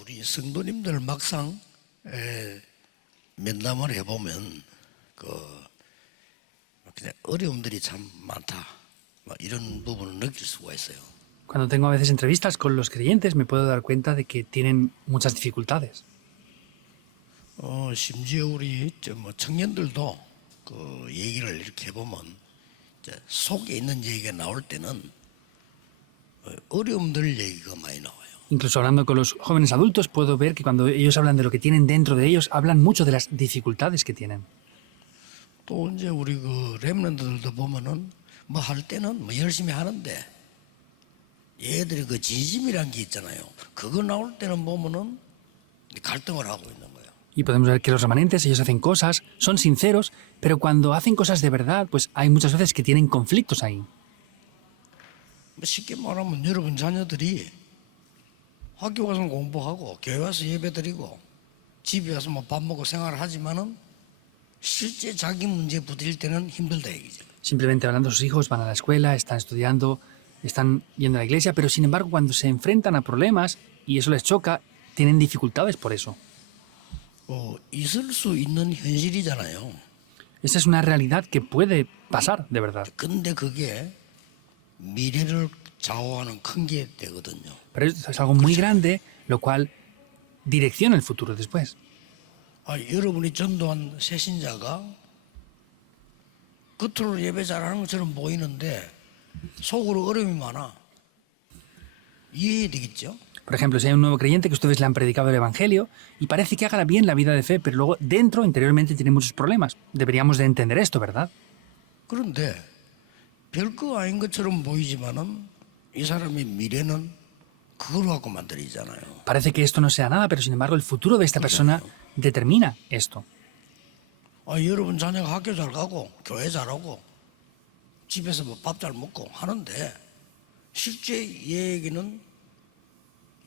우리 성도님들 막상 면담을 해보면 그냥 어려움들이 참 많다. 이런 부분을 느낄 수가 있어요. Cuando tengo a veces entrevistas con los creyentes me puedo dar cuenta de que tienen muchas dificultades. 심지어 우리 청년들도 얘기를 이렇게 해보면 속에 있는 얘기가 나올 때는 어려움들 얘기가 많이 나와요. Incluso hablando con los jóvenes adultos puedo ver que cuando ellos hablan de lo que tienen dentro de ellos, hablan mucho de las dificultades que tienen. 또 이제 우리 렘넌트들도 보면은 뭐 할 때는 뭐 열심히 하는데 얘들이 진심이란 게 있잖아요. 그거 나올 때는 보면은 갈등을 하고 있는 거예요. Y podemos ver que los remanentes, ellos hacen cosas, son sinceros, pero cuando hacen cosas de verdad, pues hay muchas veces que tienen conflictos ahí. 쉽게 말하면 여러분 자녀들이 학교 가서 공부하고 교회 와서 예배드리고 집에 와서 뭐 밥 먹고 생활을 하지만은 실제 자기 문제 부딪힐 때는 힘들다 얘기죠. Simplemente hablando, sus hijos van a la escuela, están estudiando, están yendo a la iglesia, pero sin embargo cuando se enfrentan a problemas y eso les choca, tienen dificultades por eso. 있을 수 있는 현실이잖아요. Esa es una realidad que puede pasar, de verdad. 근데 그게 미래를 좌우하는 큰 게 되거든요. Pero es algo muy grande, lo cual direcciona el futuro después. 여러분이 전도한 새신자가 겉으로 예배 잘하는 것처럼 보이는데 속으로 어려움이 많아. 이해되겠죠? Por ejemplo, si hay un nuevo creyente que ustedes le han predicado el Evangelio y parece que haga bien la vida de fe, pero luego dentro, interiormente, tiene muchos problemas. Deberíamos de entender esto, ¿verdad? 그런데 별거 아닌 것처럼 보이지만은 이 사람의 미래는 그걸 갖고 만들어지잖아요. Parece que esto no sea nada, pero sin embargo el futuro de esta persona determina esto. 여러분 자녀가 학교 잘 가고 교회 잘하고 집에서 뭐 밥 잘 먹고 하는데 실제 얘기는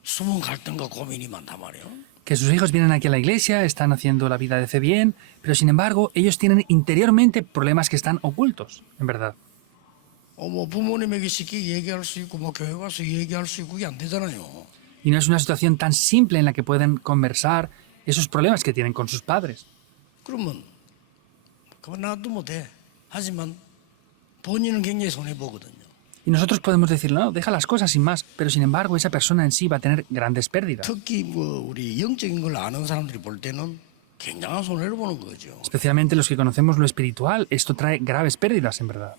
숨은 갈등과 고민이 많단 말이에요. Que sus hijos vienen aquí a la iglesia, están haciendo la vida de fe bien, pero sin embargo ellos tienen interiormente problemas que están ocultos, en verdad. 뭐 부모님에게 쉽게 얘기할 수 있고 뭐 교회 가서 얘기할 수 있고 그게 안 되잖아요. Y no es una situación tan simple en la que pueden conversar esos problemas que tienen con sus padres. 그러면 그만 놔두면 돼. 하지만 본인은 굉장히 손해 보거든요. Y nosotros podemos decir, no, deja las cosas sin más, pero sin embargo esa persona en sí va a tener grandes pérdidas. 특히 우리 영적인 걸 아는 사람들이 볼 때는 굉장한 손해를 보는 거죠. Especialmente los que conocemos lo espiritual, esto trae graves pérdidas, en verdad.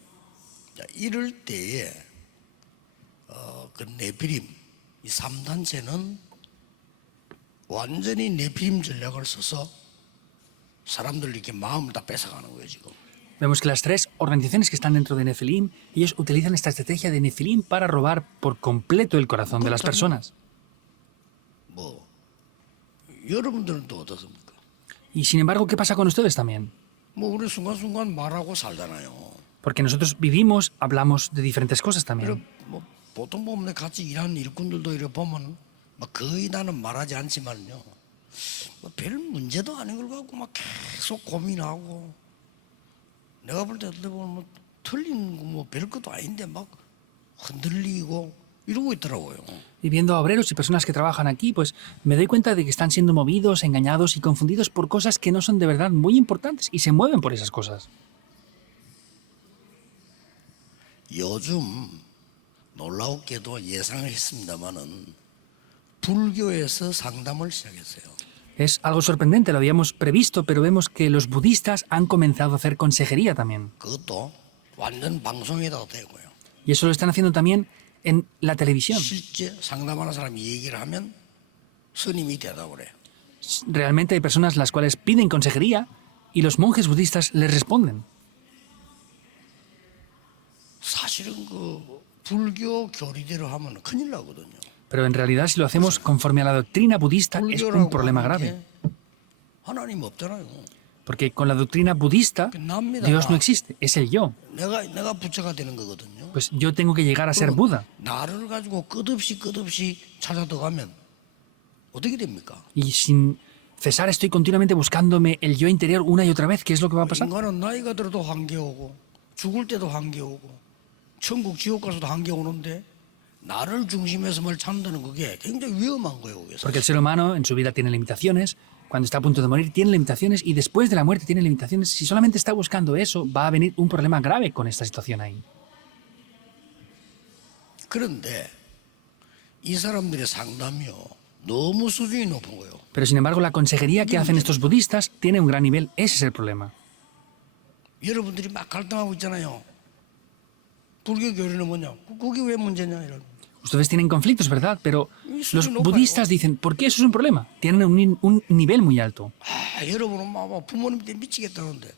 자, 이럴 때에 그 네피림 이 3단체는 완전히 네피림 전략을 써서 사람들 이렇게 마음을 다 뺏어가는 거예요 지금. Vemos que las tres organizaciones que están dentro de Nefilim, ellos utilizan esta estrategia de Nefilim para robar por completo el corazón de las personas. 뭐 여러분들은 또 어떻습니까? Y sin embargo, ¿qué pasa con ustedes también? 뭐 우리 순간순간 말하고 살잖아요. Porque nosotros vivimos, hablamos de diferentes cosas 그래 también. 뭐 보통 보면 같이 일하는 일꾼들도 이렇게 보면 막 거의 나는 말하지 않지만요. 별 문제도 아닌 걸 갖고 막 계속 고민하고 내가 볼 때 어떻게 보면 뭐 틀린 거 뭐 별것도 아닌데 막 흔들리고 이러고 있더라고요. Y viendo a obreros y personas que trabajan aquí, pues me doy cuenta de que están siendo movidos, engañados y confundidos por cosas que no son de verdad muy importantes y se mueven por esas cosas. 요즘 놀라웠게도 예상을 했습니다마는 불교에서 상담을 시작했어요. Es algo sorprendente, lo habíamos previsto, pero vemos que los budistas han comenzado a hacer consejería también. 그것도 완전 방송에다가 되고요. Y eso lo están haciendo también en la televisión. 실제 상담하는 사람이 얘기를 하면 스님이 대답을 해요. Realmente hay personas las cuales piden consejería y los monjes budistas les responden. 사실은 불교 교리대로 하면 큰일 나거든요. Pero en realidad si lo hacemos conforme a la doctrina budista es un problema grave. 하나님 없잖아요. Porque con la doctrina budista Dios no existe, es el yo. 내가 부처가 되는 거거든요. Pues yo tengo que llegar a ser Buda. 나를 가지고 끝없이 찾아들어가면 어떻게 됩니까? Y sin cesar estoy continuamente buscándome el yo interior una y otra vez. ¿Qué es lo que va a pasar? 인간은 나이가 들어도 한계 오고 죽을 때도 한계 오고 천국 지옥 가서도 한계 오는데 나를 중심에서만 찾는 그게 굉장히 위험한 거예요. 거기서. Porque el ser humano en su vida tiene limitaciones, cuando está a punto de morir tiene limitaciones y después de la muerte tiene limitaciones. Si solamente está buscando eso, va a venir un problema grave con esta situación ahí. 그런데 이 사람들의 상담이요 너무 수준이 높은 거예요. Pero sin embargo, la consejería que hacen estos budistas tiene un gran nivel. Ese es el problema. 여러분들이 막 갈등하고 있잖아요. 불교 교리는 뭐냐? 그게 왜 문제냐 이런. Ustedes tienen conflictos, ¿verdad? Pero los budistas dicen, ¿por qué eso es un problema? Tienen un nivel muy alto. 아, 여러분은 막 부모님 때 미치겠다는데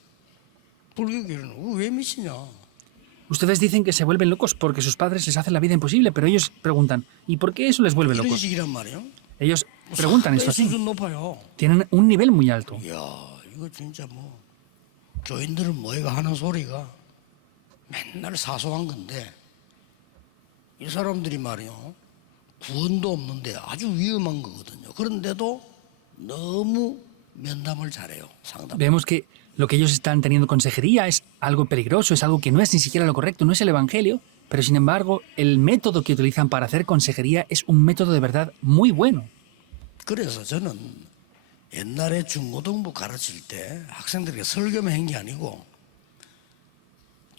불교 교리는 그거 왜 미치냐? Ustedes dicen que se vuelven locos porque sus padres les hacen la vida imposible, pero ellos preguntan, ¿y por qué eso les vuelve 이런 locos? 식이란 말이에요. Ellos preguntan esto 상당히 así. 수준 높아요. Tienen un nivel muy alto. 이야, 이거 진짜 뭐 교인들은 뭐가 하는 소리가 맨날 사소한 건데 이 사람들이 말이요 구원도 없는데 아주 위험한 거거든요. 그런데도 너무 면담을 잘해요. 상담. Vemos que lo que ellos están teniendo consejería es algo peligroso, es algo que no es ni siquiera lo correcto, no es el Evangelio, pero sin embargo el método que utilizan para hacer consejería es un método de verdad muy bueno. 그래서 저는 옛날에 중고등부 가르칠 때 학생들에게 설교만 한 게 아니고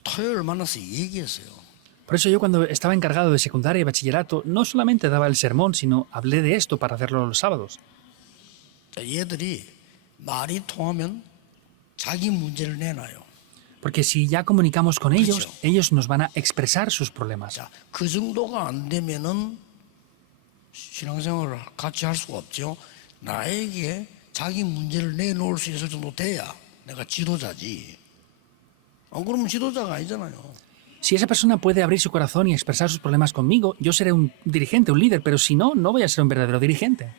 토요일 만나서 얘기했어요. Por eso yo cuando estaba encargado de secundaria y bachillerato no solamente daba el sermón, sino hablé de esto para hacerlo los sábados. 얘들이 말이 통하면 자기 문제를 내놔요. Porque si ya comunicamos con ellos, 그렇죠. ellos nos van a expresar sus problemas. 자, 그 정도가 안 되면은 신앙생활을 같이 할 수가 없죠. 나에게 자기 문제를 내놓을 수 있을 정도 돼야 내가 지도자지. 안 그러면 지도자가 아니잖아요. Si esa persona puede abrir su corazón y expresar sus problemas conmigo, yo seré un dirigente, un líder, pero si no, no voy a ser un verdadero dirigente.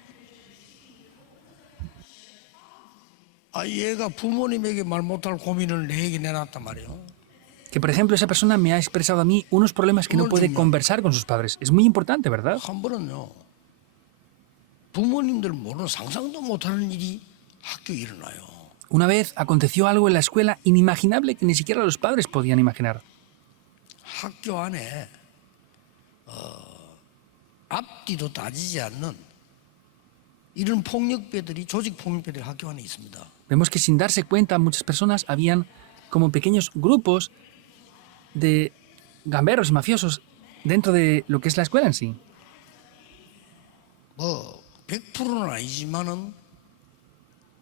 아, 얘가 부모님에게 말 못할 고민을 내게 내놨단 말이에요. Que, por ejemplo, esa persona me ha expresado a mí unos problemas que no puede conversar con sus padres. Es muy importante, ¿verdad? 한 번은요, 부모님들 모르는 상상도 못하는 일이 학교에 일어나요. Una vez aconteció algo en la escuela inimaginable que ni siquiera los padres podían imaginar. 학교 안에 앞뒤도 따지지 않는 이런 폭력배들이 조직 폭력배들이 학교 안에 있습니다. Vemos que sin darse cuenta muchas personas habían como pequeños grupos de gamberros y mafiosos dentro de lo que es la escuela en sí. 뭐 100%는 아니지만은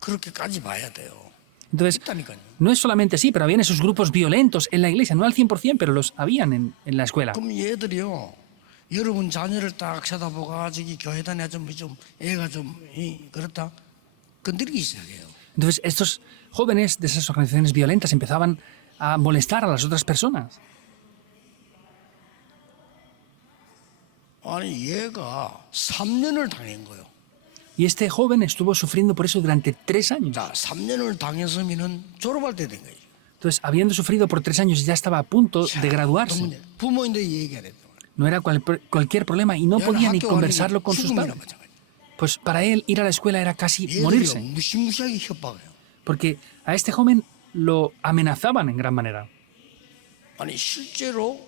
그렇게까지 봐야 돼요. Entonces, 있다니까요. no es solamente así, pero habían esos grupos violentos en la iglesia, no al 100%, pero los habían en la escuela. 그럼 얘들이요, 여러분 자녀를 딱 쳐다보고 저기 교회 다녀 좀 애가 좀 그렇다 건드리기 시작해요. Entonces, estos jóvenes de esas organizaciones violentas empezaban a molestar a las otras personas. 아니 얘가 3년을 당한 거예요. Y este joven estuvo sufriendo por eso durante 3 años. 자, 3년을 당했으면은 졸업할 때 된 거예요. Entonces, habiendo sufrido por 3 años, ya estaba a punto de graduarse. 부모인데 얘기 안 했단 말이에요. No era cualquier problema y no podía ni conversarlo con sus 죽음이나 padres. 마찬가지. Pues para él ir a la escuela era casi 얘들이 morirse, 무시무시하게 협박해요. porque a este joven lo amenazaban en gran manera. 아니 실제로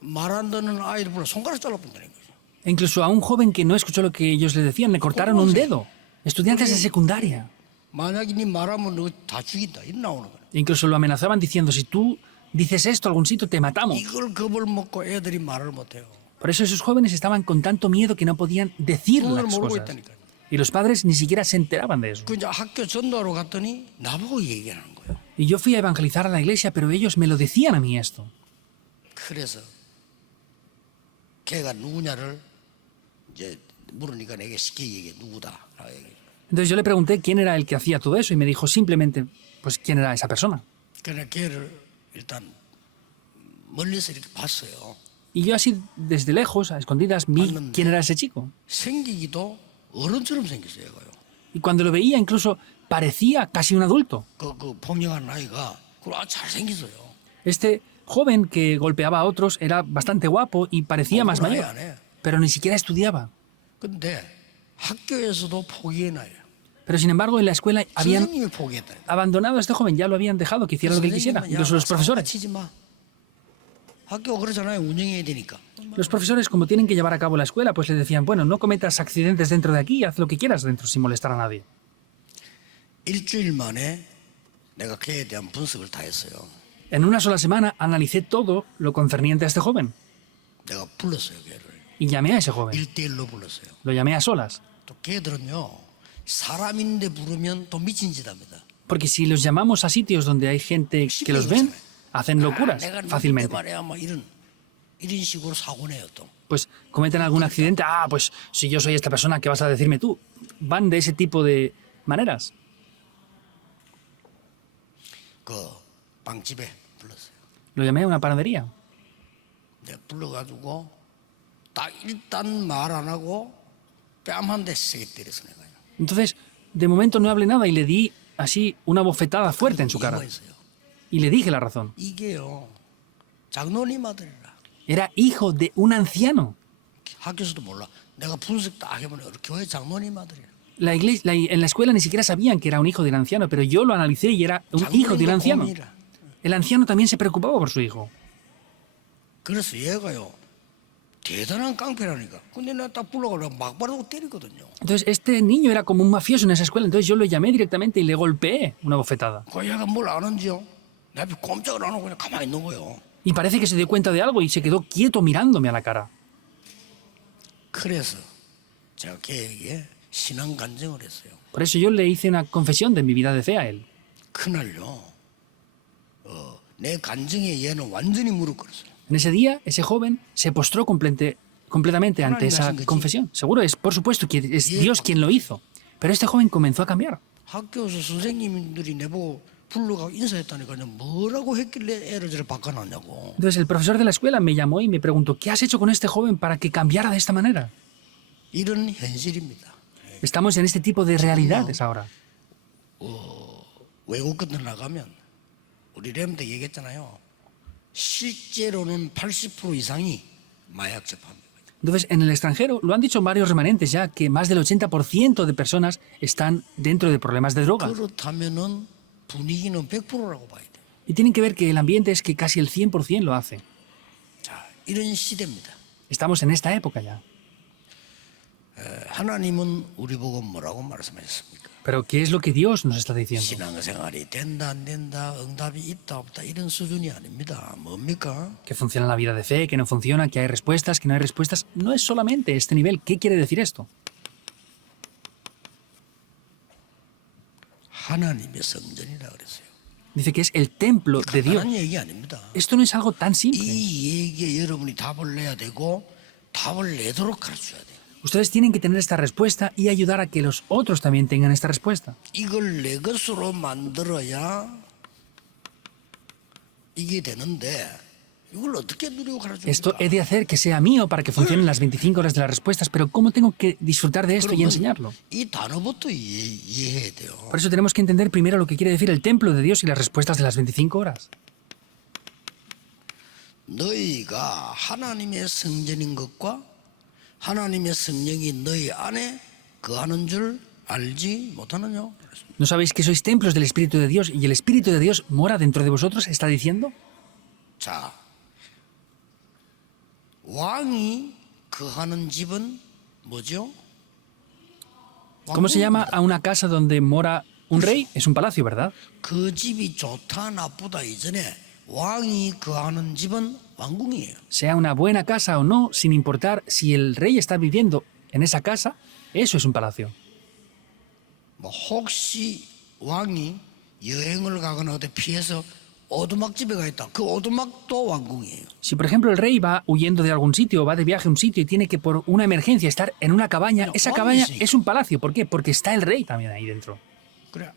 말 안 듣는 아이를 불러 손가락 잘라본다는 거죠. E incluso a un joven que no escuchó lo que ellos le decían, le cortaron un dedo. Estudiantes de secundaria. 만약에 네 말하면 너 다 죽인다. 이런 나오는 거예요. E incluso lo amenazaban diciendo, si tú dices esto a algún sitio, te matamos. 이걸 겁을 먹고 애들이 말을 못해요. Por eso esos jóvenes estaban con tanto miedo que no podían decir 그걸 las 모르고 cosas. 있다니까요. Y los padres ni siquiera se enteraban de eso. 그 이제 학교 전도하러 갔더니 나보고 얘기하는 거예요. Y yo fui a evangelizar a la iglesia, pero ellos me lo decían a mí esto. 그래서 걔가 누구냐를 이제 물으니까 내게 쉽게 얘기해 누구다. Entonces yo le pregunté quién era el que hacía todo eso y me dijo simplemente, pues quién era esa persona. 그래 걔를 일단 멀리서 이렇게 봤어요. Y yo así desde lejos, a escondidas, vi quién era ese chico. 생기기도 어른처럼 생겼어요. 얘가요. Y cuando lo veía incluso parecía casi un adulto. 그 폭력한 아이가 그걸 아주 잘 생겼어요. Este joven que golpeaba a otros era bastante guapo y parecía más mayor, 안 해. pero ni siquiera estudiaba. 근데 학교에서도 포기해놔요. Pero sin embargo en la escuela habían 선생님이 포기했다. abandonado a este joven, ya lo habían dejado que hiciera lo que él quisiera, incluso los profesores. 치지 마. 학교 그러잖아요. 운영해야 되니까. Los profesores, como tienen que llevar a cabo la escuela, pues les decían, bueno, no cometas accidentes dentro de aquí, haz lo que quieras dentro sin molestar a nadie. 일주일 만에 내가 걔에 대한 분석을 다 했어요. En una sola semana analicé todo lo concerniente a este joven 내가 불렀어요, 걔를. y llamé a ese joven. 1대1로 불렀어요. Lo llamé a solas. 또 걔들은요. 사람인데 부르면 또 미친 짓 합니다. Porque si los llamamos a sitios donde hay gente que los ven, hacen locuras 내가 누군데 fácilmente. 말이야, 뭐 이런 식으로 사고 내요 또. Pues cometen algún accidente, pues si yo soy esta persona, ¿qué vas a decirme tú? Van de ese tipo de maneras. 그 빵집에 불렀어요. Lo llamé a una panadería. 내가 불러가지고 딱 일단 말 안 하고 뺨 한 대 세게 때렸어 내가. Entonces, de momento no hablé nada y le di así una bofetada fuerte en su cara. 이유가 Y le dije la razón. 이게요. 장로님 아들이라. Era hijo de un anciano. 학교에서도 몰라. 내가 분석 딱 해보면 교회 장로님 아들이라. En la escuela ni siquiera sabían que era un hijo del anciano, pero yo lo analicé y era un hijo del anciano. El anciano también se preocupaba por su hijo. 그래서 얘가요. 대단한 깡패라니까. 근데 내가 딱 불러가지고 막바르고 때리거든요. Entonces, este niño era como un mafioso en esa escuela, entonces yo lo llamé directamente y le golpeé una bofetada. 그 얘가 뭘 아는지요? 내 앞에 꼼짝을 안 하고 그냥 가만히 있는 거예요. Y parece que se dio cuenta de algo y se quedó quieto mirándome a la cara. 그래서 제가 걔에게 신앙 간증을 했어요. Por eso yo le hice una confesión de mi vida de fe a él. 그날요. 내 간증에 얘는 완전히 무릎 꿇었어요. En ese día, ese joven se postró completamente ante esa confesión. Seguro es, por supuesto, que es Dios quien lo hizo. Pero este joven comenzó a cambiar. 학교에서 선생님들이 내보고 불러가고 인사했다니까요. 뭐라고 했길래 애를 저렇게 바꿔놨냐고. Entonces el profesor de la escuela me llamó y me preguntó, ¿qué has hecho con este joven para que cambiara de esta manera? 이런 현실입니다. Estamos en este tipo de realidades ahora. 외국 같은 나가면 우리 렘때 얘기했잖아요. 실제로는 80% 이상이 마약 재판입니다. Entonces, en el extranjero, lo han dicho varios remanentes ya, que más del 80% de personas están dentro de problemas de drogas. 그렇다면은 분위기는 100%라고 봐야 돼. Y tienen que ver que el ambiente es que casi el 100% lo hace. 자, 이런 시대입니다. Estamos en esta época ya. 하나님은 우리 보고 뭐라고 말씀하셨습니까? Pero ¿qué es lo que Dios nos está diciendo? 신앙생활이 된다 안 된다 응답이 있다 없다 이런 수준이 아닙니다. 뭡니까? Que funciona la vida de fe, que no funciona, que hay respuestas, que no hay respuestas. No es solamente este nivel. ¿Qué quiere decir esto? 하나님의 성전이라 그랬어요. Dice que es el templo de Dios. 간단한 얘기 아닙니다. Esto no es algo tan simple. 이 얘기에 여러분이 답을 내야 되고 답을 내도록 가르쳐야 돼요. Ustedes tienen que tener esta respuesta y ayudar a que los otros también tengan esta respuesta. 이걸 내 것으로 만들어야 이게 되는데 이걸 어떻게 누리고 Esto 가르쳐줍니까? he de hacer que sea mío para que funcionen las 25 horas de las respuestas, pero ¿cómo tengo que disfrutar de esto y enseñarlo? 이 단어부터 이해해야 돼요. Por eso tenemos que entender primero lo que quiere decir el templo de Dios y las respuestas de las 25 horas. 너희가 하나님의 성전인 것과 하나님의 성령이 너희 안에 거하는 줄 알지 못하느냐? ¿No sabéis que sois templos del Espíritu de Dios y el Espíritu de Dios mora dentro de vosotros? ¿Está diciendo? 자, 왕이 거하는 집은 뭐죠? ¿Cómo se llama a una casa donde mora un rey? Es un palacio, ¿verdad? 그 집이 좋다 나쁘다 이전에 왕이 거하는 집은 왕궁이에요. Sea una buena casa o no, sin importar si el rey está viviendo en esa casa, eso es un palacio. 뭐 혹시 왕이 여행을 가거나 어디 피해서 오두막집에 가 있다. 그 오두막도 왕궁이에요. Si, por ejemplo, el rey va huyendo de algún sitio o va de viaje a un sitio y tiene que por una emergencia estar en una cabaña, esa cabaña es un palacio. ¿Por qué? Porque está el rey también ahí dentro. 그래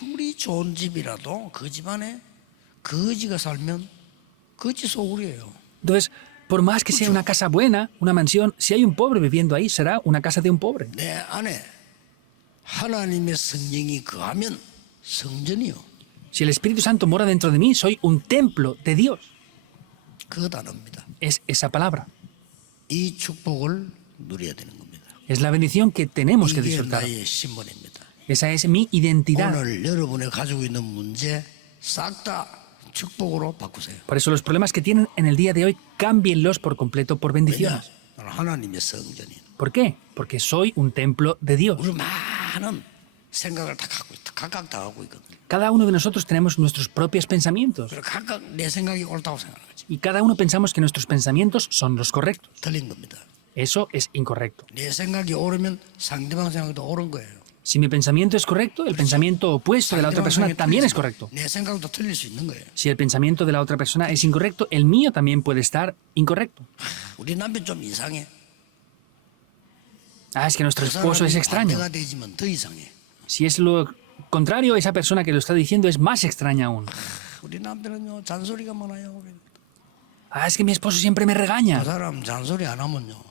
아무리 좋은 집이라도 그 집안에 거지가 살면 거지 소굴이에요. Entonces, por más que sea una casa buena, una mansión, si hay un pobre viviendo ahí, será una casa de un pobre. 내 안에 하나님의 성령이 거하면 성전이요. Si el Espíritu Santo mora dentro de mí, soy un templo de Dios. 그 단어입니다. Es esa palabra. 이 축복을 누려야 되는 겁니다. Es la bendición que tenemos que 이게 disfrutar. 나의 신분입니다. Esa es mi identidad. 오늘 여러분이 가지고 있는 문제 싹 다 축복으로 바꾸세요. Por eso los problemas que tienen en el día de hoy, cámbienlos por completo por 왜냐? bendiciones. 나는 하나님의 성전이. ¿Por qué? Porque soy un templo de Dios. 우리 많은 생각을 다 갖고 있다. 각각 다 갖고 있거든요. Cada uno de nosotros tenemos nuestros propios pensamientos. 그리고 각각 내 생각이 옳다고 생각하는 거지. Y cada uno pensamos que nuestros pensamientos son los correctos. 틀린 겁니다. Eso es incorrecto. 내 생각이 옳으면 상대방 생각도 옳은 거예요. Si mi pensamiento es correcto, el pensamiento opuesto de la otra persona también es correcto. 내 생각도 틀릴 수 있는 거예요. Si el pensamiento de la otra persona es incorrecto, el mío también puede estar incorrecto. 우리 남편 좀 이상해. Ah, es que nuestro 그 esposo es 사람이 extraño. 반대가 되지만 더 이상해. Si es lo contrario, esa persona que lo está diciendo es más extraña aún. 우리 남편은요 잔소리가 많아요. Ah, es que mi esposo siempre me 그 regaña. 사람 잔소리 안 하면요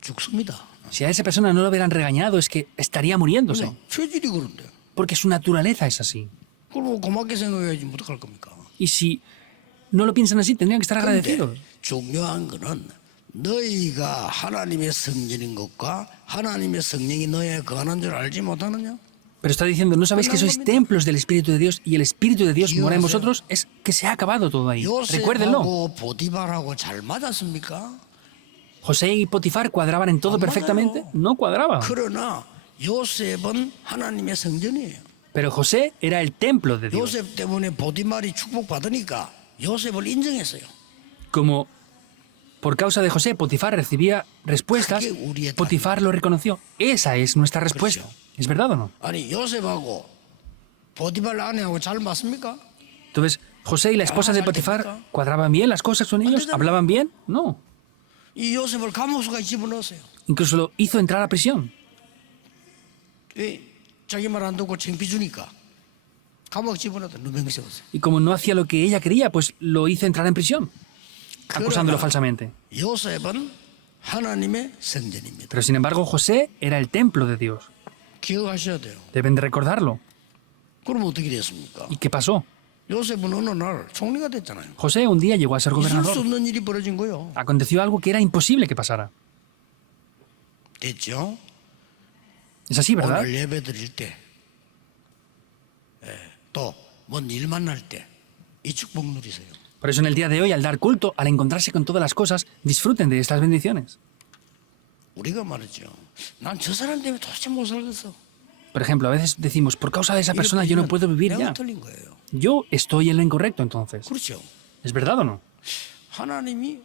죽습니다. Si a esa persona no lo hubieran regañado, es que estaría muriéndose. 그냥 체질이 그런데. Porque su naturaleza es así. 그럼 고맙게 생각해야지 어떡할 겁니까? Y si no lo piensan así, tendrían que estar 근데 agradecidos. 중요한 거는 너희가 하나님의 성전인 것과 하나님의 성령이 너희에 거하는 줄 알지 못하느냐? Pero está diciendo, ¿no sabéis que sois templos del Espíritu de Dios y el Espíritu de Dios mora en vosotros? Es que se ha acabado todo ahí. Recuérdenlo. 요셉하고 보디발하고 잘 맞았습니까? José y Potifar cuadraban en todo perfectamente. No cuadraban. 그러나 요셉은 하나님의 성전이에요. Pero José era el templo de Dios. 요셉 때문에 보디발이 축복받으니까 요셉을 인정했어요. Como por causa de José, Potifar recibía respuestas, Potifar lo reconoció. Esa es nuestra respuesta. ¿Es verdad o no? 아니 요셉하고 보디발 아내하고 잘 맞습니까? Entonces, José y la esposa de Potifar cuadraban bien las cosas con ellos, hablaban bien. No. 이 요셉을 감옥수가 집어넣었어요. Incluso lo hizo entrar a prisión. 왜? 자기 말 안 듣고 창피 주니까 감옥 집어넣었다. 누명 세웠어요. Y como no hacía lo que ella quería, pues lo hizo entrar en prisión, acusándolo falsamente. 요셉은 하나님의 성전입니다. Pero sin embargo, José era el templo de Dios. 기억하셔야 돼요. Deben de recordarlo. 그럼 어떻게 됐습니까? ¿Y qué pasó? 요셉은 어느 날 총리가 됐잖아요. José un día llegó a ser 있을 수 gobernador. 없는 일이 벌어진 거예요. Aconteció algo que era imposible que pasara. 됐죠? Es así, ¿verdad? 오늘 예배 드릴 때, 또 뭔 일 만날 때 이 축복 누리세요. Por eso en el día de hoy, al dar culto, al encontrarse con todas las cosas, disfruten de estas bendiciones. 우리가 말했죠. 난 저 사람 때문에 도대체 못 살겠어. Por ejemplo, a veces decimos, por causa de esa persona yo no puedo vivir 내가 ya. 틀린 거예요. Yo estoy en lo incorrecto entonces. 그렇죠. ¿Es verdad o no? 하나님이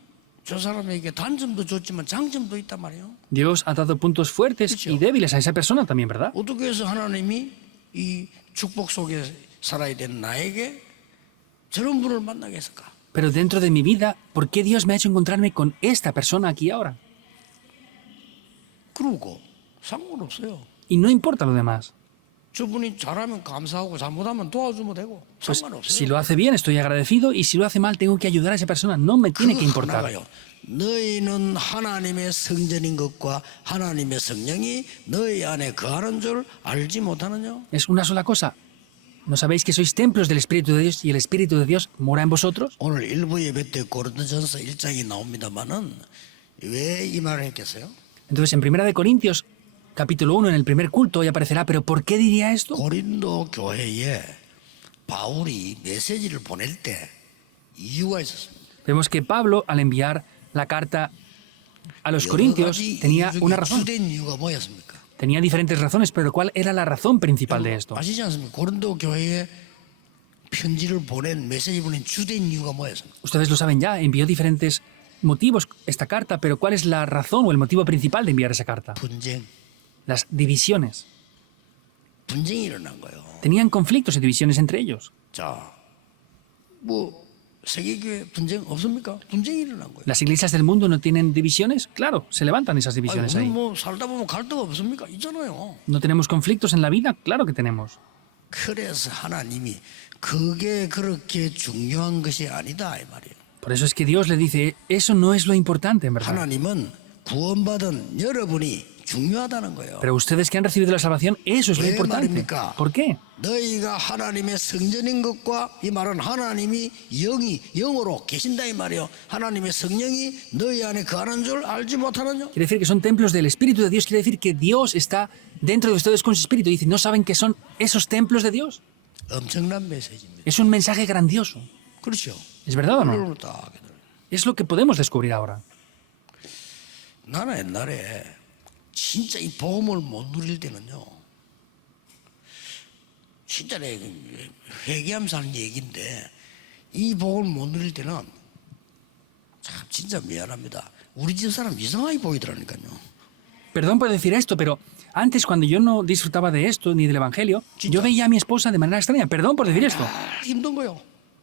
저 사람에게 단점도 줬지만 장점도 있단 말이에요. Dios ha dado puntos fuertes y débiles a esa persona también, ¿verdad? 어떻게 해서 하나님이 이 축복 속에 살아야 되는 나에게 저런 분을 만나게 했을까? Pero dentro de mi vida, ¿por qué Dios me ha hecho encontrarme con esta persona aquí ahora? 그러고 상관없어요. Y no importa lo demás. 저분이 잘하면 감사하고 잘못하면 도와주면 되고 Pues 상관없어요. si lo hace bien, estoy agradecido, y si lo hace mal, tengo que ayudar a esa persona. No me tiene que 그 importar. 하나가요. 너희는 하나님의 성전인 것과 하나님의 성령이 너희 안에 거하는 줄 알지 못하느냐? Es una sola cosa. ¿No sabéis que sois templos del Espíritu de Dios y el Espíritu de Dios mora en vosotros? 오늘 일부 예배 때 고린도전서 1장이 나옵니다만은 왜 이 말을 했겠어요? Entonces, en 1 de Corintios, capítulo 1, en el primer culto, hoy aparecerá, ¿pero por qué diría esto? 고린도 교회에 바울이 메시지를 보낼 때 이유가 있었습니다. Vemos que Pablo, al enviar la carta a los Corintios, tenía una razón. 주된 이유가 뭐였습니까? Tenía diferentes razones, pero ¿cuál era la razón principal de esto? 아시지 않습니까? 고린도 교회에 편지를 보낸 메시지 보낸 주된 이유가 뭐였습니까? Ustedes lo saben ya, envió diferentes motivos esta carta, pero ¿cuál es la razón o el motivo principal de enviar esa carta? 분쟁, Las divisiones. 분쟁이 일어난 거예요. Tenían conflictos y divisiones entre ellos. 자, 뭐 세계교회 분쟁 없습니까? 분쟁이 일어난 거예요. ¿Las iglesias del mundo no tienen divisiones? Claro, se levantan esas 아니, divisiones 우리 ahí. 뭐 살다 보면 갈등 없습니까? 있잖아요. ¿No tenemos conflictos en la vida? Claro que tenemos. 그래서 하나님이 그게 그렇게 중요한 것이 아니다 이 말이에요. Por eso es que Dios le dice, eso no es lo importante, en verdad. 하나님은 구원받은 여러분이 중요하다는 거예요. Pero ustedes que han recibido la salvación, eso es lo 왜 importante. 말입니까? ¿Por qué? 너희가 하나님의 성전인 것과 이 말은 하나님이 영으로 계신다 이 말이요. 하나님의 성령이 너희 안에 거하는 줄 알지 못하느냐? Quiere decir que son templos del Espíritu de Dios. Quiere decir que Dios está dentro de ustedes con su Espíritu. Dice, ¿no saben que son esos templos de Dios? 엄청난 메시지입니다. Es un mensaje grandioso. 그렇죠. ¿Es verdad o no? 그걸 딱 해도. Es lo que podemos descubrir ahora. 나는 옛날에 진짜 이 복음을 못 누릴 때는요. 진짜 내 회개하면서 하는 얘기인데 이 복음을 못 누릴 때는 참 진짜 미안합니다. 우리 집 사람 이상하게 보이더라니까요. Perdón por decir esto, pero antes cuando yo no disfrutaba de esto ni del Evangelio, yo veía a mi esposa de manera extraña. Perdón por decir esto. 힘든 거요.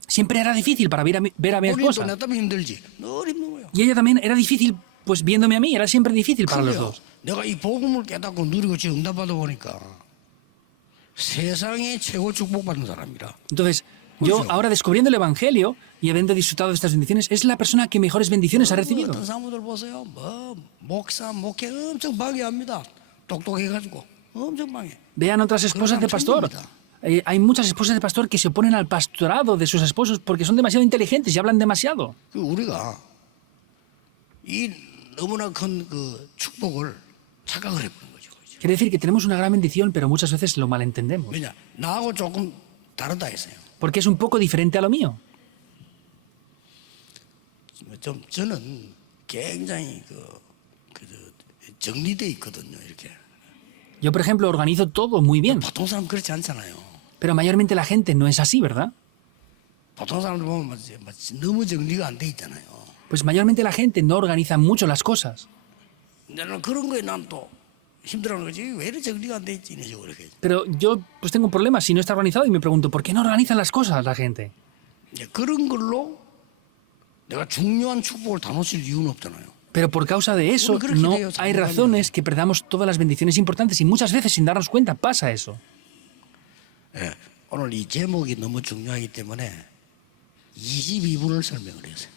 Siempre era difícil para ver a mi 우리도 esposa. 내 때문에 힘들지. 늘 힘든 거요. Y ella también era difícil, pues viéndome a mí, era siempre difícil para los 그래요. dos. 내가 이 복음을 깨닫고 누리고 지금 응답받아 보니까 세상에 최고 축복받는 사람이라. Entonces, yo ahora descubriendo el Evangelio y habiendo disfrutado de estas bendiciones, es la persona que mejores bendiciones ha recibido. 어떤 사람들 보세요. 뭐 목사, 목회 엄청 방해합니다. 똑똑해가지고 엄청 방해. Vean otras esposas de pastor. Hay muchas esposas de pastor que se oponen al pastorado de sus esposos porque son demasiado inteligentes y hablan demasiado. 그 우리가 이 너무나 큰 그 축복을 착각을 해버린 거죠. Quiere decir que tenemos una gran bendición, pero muchas veces lo malentendemos. 왜냐? 나하고 조금 다르다 했어요. Porque es un poco diferente a lo mío. 좀 저는 굉장히 정리돼 있거든요. 이렇게. Yo, por ejemplo, organizo todo muy bien. 보통 사람 그렇지 않잖아요. Pero mayormente la gente no es así, ¿verdad? 보통 사람들 보면 너무 정리가 안 돼 있잖아요. Pues mayormente la gente no organiza mucho las cosas. 나는 그런 거에 난 또 힘들어하는 거지. 왜 이렇게 정리가 안 돼 있지? 이런 식으로 이렇게. Pero yo pues tengo un problema si no está organizado y me pregunto, ¿por qué no organizan las cosas la gente? 이제 그런 걸로 내가 중요한 축복을 다 놓칠 이유는 없잖아요. Pero por causa de eso no hay razones que perdamos todas las bendiciones importantes y muchas veces sin darnos cuenta pasa eso. 예, 오늘 이 제목이 너무 중요하기 때문에 22분을 설명을 했어요.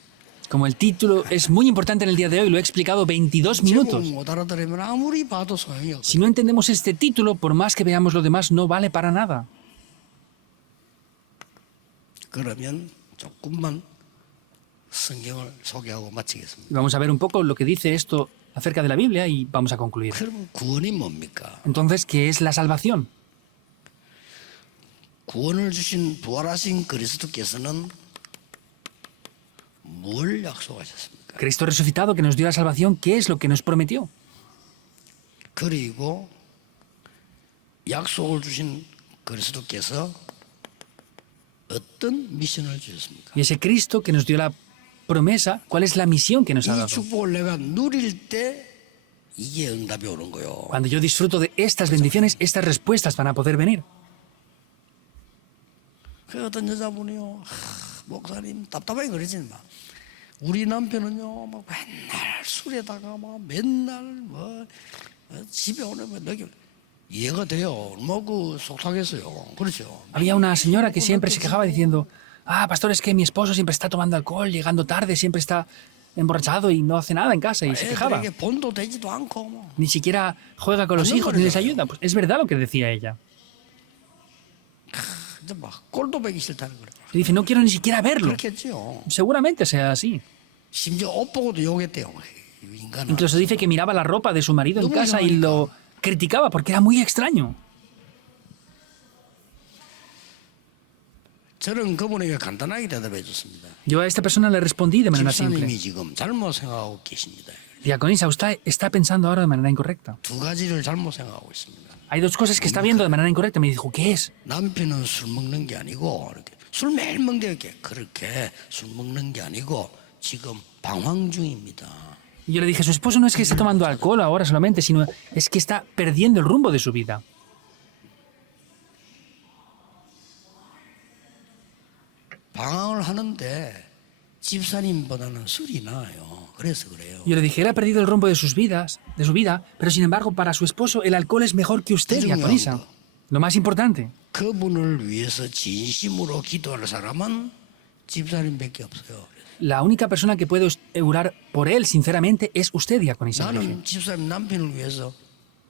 Como el título es muy importante en el día de hoy, lo he explicado 22 minutos. 제목 못 알아들으면 아무리 봐도 소용이 없어요. Si no entendemos este título, por más que veamos lo demás, no vale para nada. 그러면 조금만 성경을 소개하고 마치겠습니다. Y vamos a ver un poco lo que dice esto acerca de la Biblia y vamos a concluir. 그럼 구원이 뭡니까? Entonces, ¿qué es la salvación? 구원을 주신 부활하신 그리스도께서는 뭘 약속하셨습니까? Cristo resucitado que nos dio la salvación, ¿qué es lo que nos prometió? 그리고 약속을 주신 그리스도께서 어떤 미션을 주셨습니까? Y ese Cristo que nos dio la promesa, ¿cuál es la misión que nos ha 이 dado? 축복을 내가 누릴 때 이게 응답이 오는 거요. Cuando yo disfruto de estas bendiciones, estas respuestas van a poder venir. 그 어떤 여자분이요, 목사님 답답하게 그러지 마. 우리 남편은요, 막 맨날 술에다가 막 맨날 뭐 집에 오면 뭐 너기 이해가 돼요. 뭐 속상했어요. 그렇죠. Había una señora que siempre se quejaba diciendo, pastor, es que mi esposo siempre está tomando alcohol, llegando tarde, siempre está emborrachado y no hace nada en casa y se quejaba. 애들에게 본도 되지도 않고 뭐. Ni siquiera juega con los hijos ni les ayuda. Pues es verdad lo que decía ella. 이제 막 꼴도 보기 싫다는 거예요. Y dice, no quiero ni siquiera verlo. 그렇겠죠. Seguramente sea así. 심지어 옷 보고도 욕했대요. 인간아. Incluso dice que miraba la ropa de su marido en casa y lo criticaba porque era muy extraño. 저는 그분에게 간단하게 대답해 줬습니다. Yo a esta persona le respondí de manera simple. 집사님이 지금 잘못 생각하고 계십니다. Diaconisa, usted está pensando ahora de manera incorrecta. 두 가지를 잘못 생각하고 있습니다. Hay dos cosas que está viendo de manera incorrecta. Me dijo, ¿qué es? 남편은 술 먹는 게 아니고 이렇게 술 매일 먹는데 그렇게 술 먹는 게 아니고 지금 방황 중입니다. Y yo le dije, su esposo no es que esté tomando alcohol ahora solamente, sino es que está perdiendo el rumbo de su vida. 방황을 하는데 집사님보다는 술이 나아요. 그래서 그래요. Yo le dije, él ha perdido el rumbo de su vida, pero sin embargo, para su esposo, el alcohol es mejor que usted, diaconisa. Lo más importante. 그분을 위해서 진심으로 기도할 사람은 집사님밖에 없어요. La única persona que puede orar por él, sinceramente, es usted, diaconisa. 나는 집사님 남편을 위해서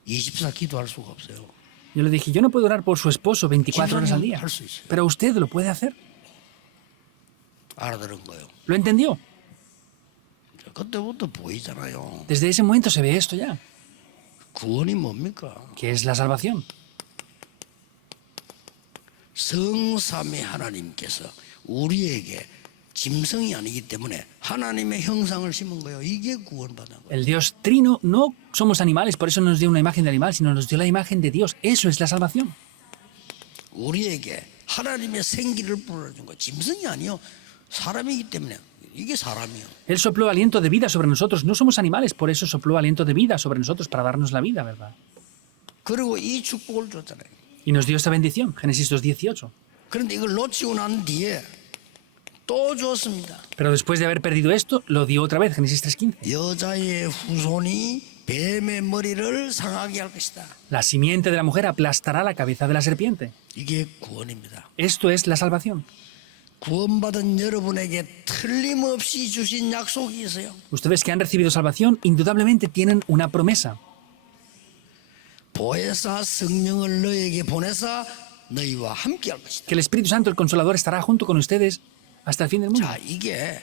24 기도할 수가 없어요. Yo le dije, yo no puedo orar por su esposo 24 horas al día, pero usted lo puede hacer. 알아들은 거예요. ¿Lo entendió? 그때부터 보이잖아요. Desde ese momento se ve esto ya, 구원이 뭡니까? que es la salvación. 성삼위 하나님께서 우리에게 짐승이 아니기 때문에 하나님의 형상을 심은 거예요. 이게 구원받은 거예요. El Dios Trino no somos animales, por eso no nos dio una imagen de animal, sino nos dio la imagen de Dios. Eso es la salvación. 우리에게 하나님의 생기를 불어준 거. 짐승이 아니요. 사람이기 때문에 이게 사람이요. Él sopló aliento de vida sobre nosotros. No somos animales, por eso sopló aliento de vida sobre nosotros para darnos la vida, ¿verdad? 그리고 이 축복을 줬잖아요. Y nos dio esta bendición, Génesis 2:18. 그런데 이걸 놓치고 난 뒤에 또 줬습니다. Pero después de haber perdido esto, lo dio otra vez, Génesis 3:15. 여자의 후손이 뱀의 머리를 상하게 할 것이다. La simiente de la mujer aplastará la cabeza de la serpiente. 이게 구원입니다. Esto es la salvación. 구원받은 여러분에게 틀림없이 주신 약속이 있어요. Ustedes que han recibido salvación, indudablemente tienen una promesa. 보혜사 성령을 너에게 보내사 너희와 함께 할 것이다. Que el Espíritu Santo, el Consolador, estará junto con ustedes hasta el fin del mundo. 자, 이게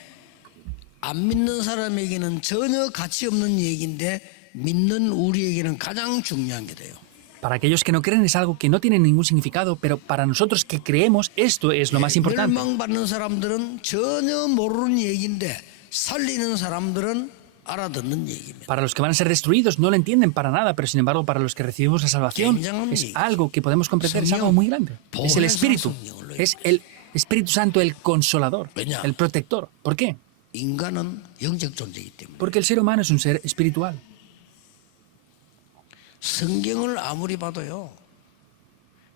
안 믿는 사람에게는 전혀 가치 없는 얘기인데 믿는 우리에게는 가장 중요한 게 돼요. Para aquellos que no creen es algo que no tiene ningún significado, pero para nosotros que creemos, esto es lo más importante. 멸망받는 사람들은 전혀 모르는 얘기인데 살리는 사람들은 알아듣는 얘기입니다. Para los que van a ser destruidos no lo entienden para nada, pero sin embargo para los que recibimos la salvación es algo que podemos comprender, es algo muy grande. Es el Espíritu, es el Espíritu Santo, el Consolador, el Protector. ¿Por qué? 인간은 영적 존재이기 때문에. Porque el ser humano es un ser espiritual. 성경을 아무리 봐도요.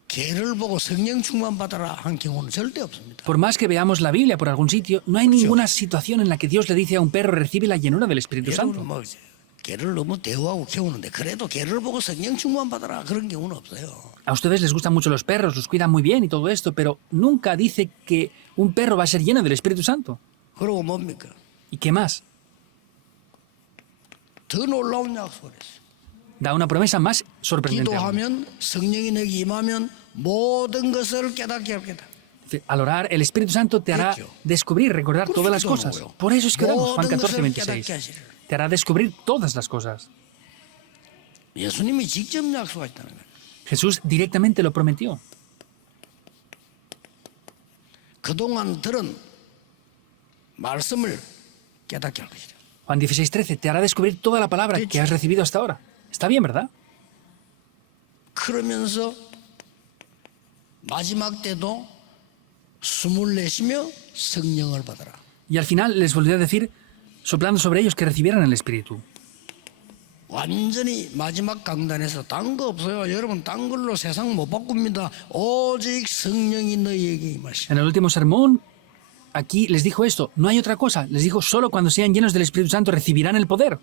개를 보고 성령 충만 받아라 한 경우는 절대 없습니다. Por más que veamos la Biblia por algún sitio, no hay ninguna situación en la que Dios le dice a un perro recibe la llenura del Espíritu Santo. 뭐 개를 너무 대우하고 키우는데 그래도 개를 보고 성령 충만 받아라 그런 경우는 없어요. A ustedes les gustan mucho los perros, los cuidan muy bien y todo esto, pero nunca dice que un perro va a ser lleno del Espíritu Santo. 그리고 뭡니까? ¿Y qué más? 더 놀라운 약속을 했어요. Da una promesa más sorprendente aún. 기도하면 성령이 너에게 임하면 모든 것을 깨닫게 할 거다. Al orar, el Espíritu Santo te hará descubrir, recordar todas las cosas. Por eso es que oramos, Juan 14:26. Te hará descubrir todas las cosas. 예수님이 직접 약속하셨다는 거예요. Jesús directamente lo prometió. 그동안 들은 말씀을 깨닫게 할 것이다. Juan 16:13, te hará descubrir toda la palabra que has recibido hasta ahora. Está bien, ¿verdad? 그러면서 마지막 때도 숨을 내쉬며 성령을 받아라. Y al final les volvió a decir, soplando sobre ellos, que recibieran el Espíritu. 완전히 마지막 강단에서 딴 거 없어요. 여러분 딴 걸로 세상 못 바꿉니다. 오직 성령이 너희에게 임하시오. En el último sermón, aquí les dijo esto, no hay otra cosa. Les dijo, solo cuando sean llenos del Espíritu Santo recibirán el poder.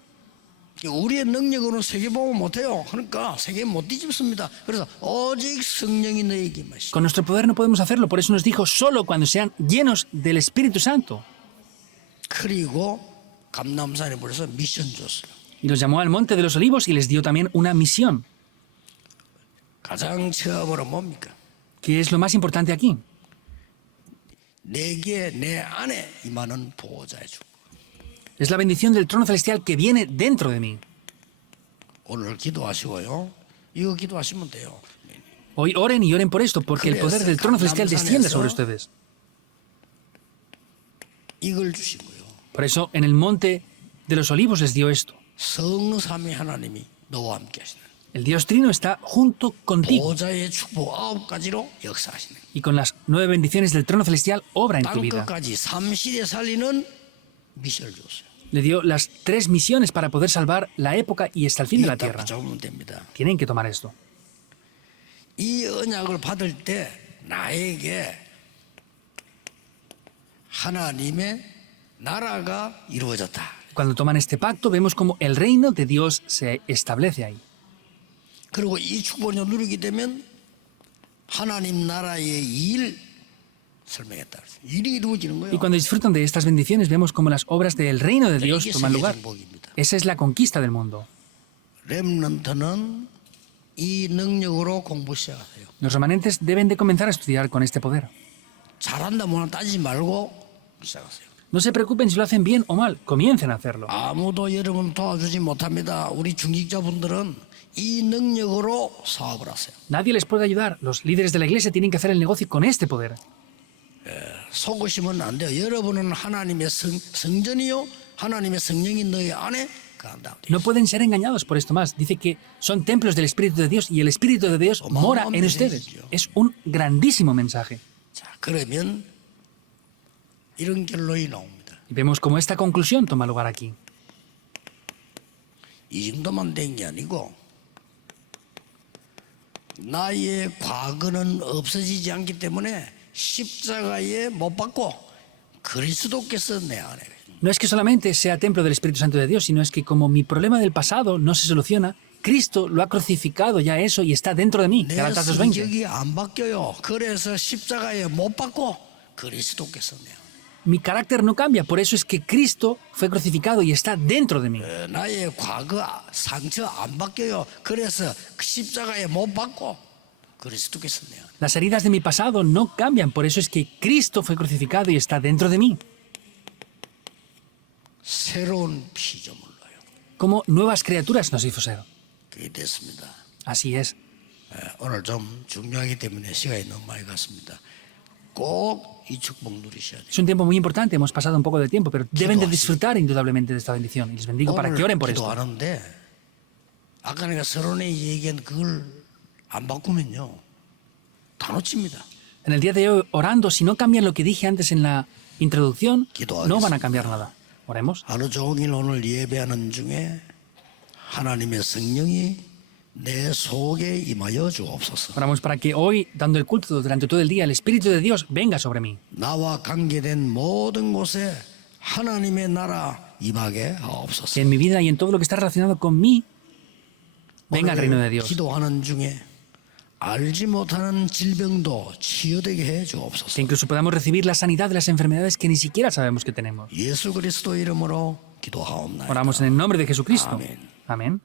우리의 능력으로는 세계 보고 못해요. 그러니까 세계 못 뒤집습니다. 그래서 오직 성령이 너희에게 임하시오. Con nuestro poder no podemos hacerlo, por eso nos dijo, solo cuando sean llenos del Espíritu Santo. 그리고 감람산에 불러서 미션 줬어요. Y los llamó al Monte de los Olivos y les dio también una misión. 가장 처음으로 뭡니까? ¿Qué es lo más importante aquí? 내게 내 안에 임하는 보호자의 주. Es la bendición del trono celestial que viene dentro de mí. 오늘 기도하시고요. 이거 기도하시면 돼요. Hoy oren y oren por esto, porque el poder del trono celestial desciende sobre ustedes. 이걸 주시고요. Por eso, en el Monte de los Olivos les dio esto. 성삼위 하나님이 너와 함께 하시는 El Dios Trino está junto contigo 보호자의 축복 9가지로 역사하시는 y con las 9 bendiciones del trono celestial obra en tu 땅 vida. 끝까지 삼시대 살리는 미션을 줬어요. Le dio las 3 misiones para poder salvar la época y hasta el fin de la 이딱 tierra. 붙잡으면 됩니다. Tienen que tomar esto. 이 언약을 받을 때 나에게 하나님의 나라가 이루어졌다. Cuando toman este pacto, vemos como el reino de Dios se establece ahí. 그리고 이 축복을 누리게 되면 하나님 나라의 일 설명했다. 일이 이루어지는 거예요. Y cuando disfrutan de estas bendiciones, vemos como las obras del reino de Dios 이게 toman 세계 lugar. 정복입니다. Esa es la conquista del mundo. 렘넌트는 이 능력으로 공부 시작하세요. Los remanentes deben de comenzar a estudiar con este poder. 잘한다 뭐나 따지지 말고 시작하세요. No se preocupen si lo hacen bien o mal, comiencen a hacerlo. 아무도 여러분 도와주지 못합니다. 우리 중직자분들은 이 능력으로 사업을 하세요. Nadie les puede ayudar. Los líderes de la iglesia tienen que hacer el negocio con este poder. 속으시면 안 돼요. 여러분은 하나님의 성전이요, 하나님의 성령이 너희 안에 거한다. No pueden ser engañados por esto más. Dice que son templos del Espíritu de Dios y el Espíritu de Dios mora en ustedes. Es un grandísimo mensaje. 자, 그러면 이런 결론이 나옵니다. Y vemos cómo esta conclusión toma lugar aquí. 이 정도만 된 게 아니고 나의 과거는 없어지지 않기 때문에 십자가에 못 박고 그리스도께서 내 안에. No es que solamente sea templo del Espíritu Santo de Dios, sino es que como mi problema del pasado no se soluciona, Cristo lo ha crucificado ya eso y está dentro de mí. 내 Gálatas 2:20. 성격이 안 바뀌어요. 그래서 십자가에 못 박고 그리스도께서 내 안에. Mi carácter no cambia, por eso es que Cristo fue crucificado y está dentro de mí. 나의 과거 상처 안 바뀌어요. 그래서 그 십자가에 못 박고 그리스도께서 내 안에. Las heridas de mi pasado no cambian, por eso es que Cristo fue crucificado y está dentro de mí. 새로운 피조물로요. Como nuevas criaturas nos hizo ser. 그게 됐습니다. Así es. 오늘 좀 중요하기 때문에 시간이 너무 많이 갔습니다. 꼭 이 축복 누리셔야 돼요. Es un tiempo muy importante, hemos pasado un poco de tiempo, pero deben de disfrutar indudablemente de esta bendición. Y les bendigo para que oren por esto. 기도하는데 아까 내가 서론에 얘기한 그걸 안 바꾸면요 다 놓칩니다. En el día de hoy, orando, si no cambian lo que dije antes en la introducción, no van a cambiar nada. Oremos. 하루 종일 오늘 예배하는 중에 하나님의 성령이 내 속에 임하여 주옵소서. Oramos para que hoy, dando el culto durante todo el día, el Espíritu de Dios venga sobre mí. 나와 관계된 모든 곳에 하나님의 나라 임하게 하옵소서. Que en mi vida y en todo lo que está relacionado con mí, venga el reino de Dios. 기도하는 중에 알지 못하는 질병도 치유되게 해 Que 주옵소서. incluso podamos recibir la sanidad de las enfermedades que ni siquiera sabemos que tenemos. 예수 그리스도 이름으로 기도하옵나이다. Oramos en el nombre de Jesucristo. Amén. Amén.